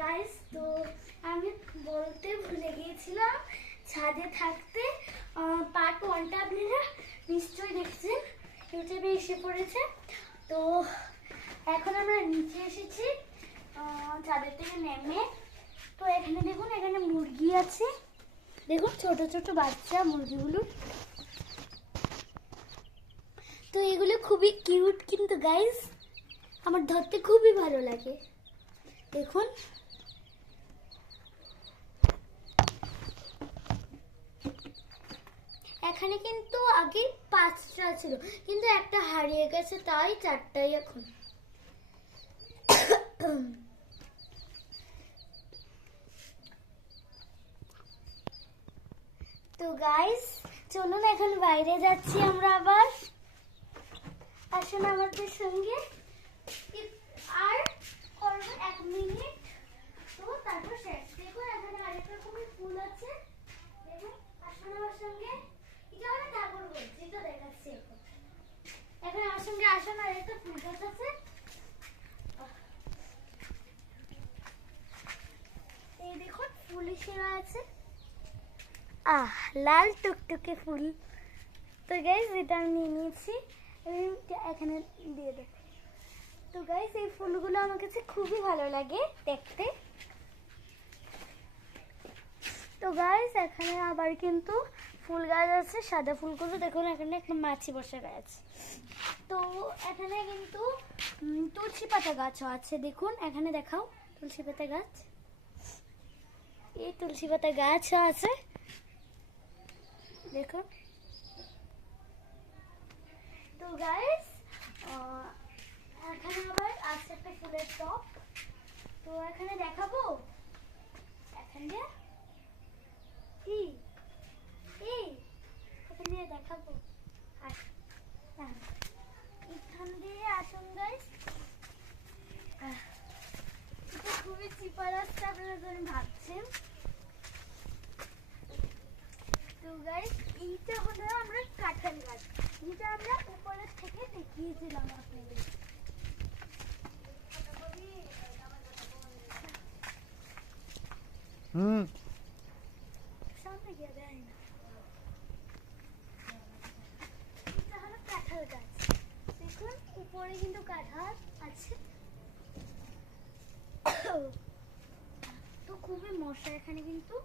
Guys, তো আমি বলতে ভুলে গিয়েছিলাম, ছাদে থাকতে পার্ট 1টা আপনারা নিশ্চয়ই দেখছেন, ইউটিউবে এসে পড়েছে। তো এখন আমরা নিচে এসেছি ছাদের থেকে নেমে। তো এখানে দেখুন, এখানে মুরগি আছে, দেখুন ছোট ছোট বাচ্চা মুরগিগুলো। তো এগুলো খুবই কিউট কিন্তু গাইস, আমার ধরতে খুবই ভালো লাগে। দেখুন এখানে কিন্তু আগে 5টা ছিল, কিন্তু একটা হারিয়ে গেছে, তাই 4টাই এখন। তো গাইস চলুন এখন বাইরে যাচ্ছি আমরা আবার, আসুন আমাদের সঙ্গে। আর করবো 1 মিনিট, তো তারপর শেষ। দেখুন এখানে আরেক রকমের ফুল আছে, দেখুন আসুন আমার সঙ্গে। এটা আমরা ঠাকুর বলছি, তো দেখাচ্ছি এখন। এখন আমার সঙ্গে আসুন, আর একটা ফুল গাছ আছে, এই দেখুন ফুলের সেরা আছে, লাল টুকটুকে ফুল। তো গাইস এটা আমি নিয়ে নিয়েছি, এখানে দিয়ে দেব। তো গাইস এই ফুলগুলো আমার কাছে খুবই ভালো লাগে দেখতে। তো গাইস এখানে আবার কিন্তু ফুল গাছ আছে, সাদা ফুলগুলো দেখুন, এখানে একটা মাছি বসা গাছ। তো এখানে কিন্তু তুলসী পাতা গাছও আছে, দেখুন এখানে দেখাও তুলসী পাতা গাছ, এই তুলসী পাতা গাছও আছে দেখুন। তো গাইস এখানে আবার আছে একটা ফুলের টব, তো এখানে দেখাবো, এখানে কি এখান দিয়ে দেখাবো, এখান দিয়ে আসুন গাইস। এটা খুবই চিপা রাস্তা, আপনারা ধরে ভাবছেন। তো গাইস এইটা হলো আমরা কাঁঠাল গাছ, যেটা আমরা উপরের থেকে দেখিয়েছিলাম আপনাদের। সামনে গিয়ে দেয় না, এটা হলো কাঁঠাল গাছ, দেখুন উপরে কিন্তু কাঁঠাল আছে। তো খুবই মশা এখানে, কিন্তু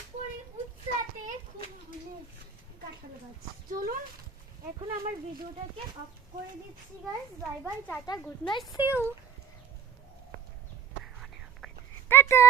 উপরে উচ্চাতে খুব কাঁঠাল গাছ। চলুন এখন আমার ভিডিওটাকে অফ করে দিচ্ছি guys, bye bye, tata, good night, see you, tata.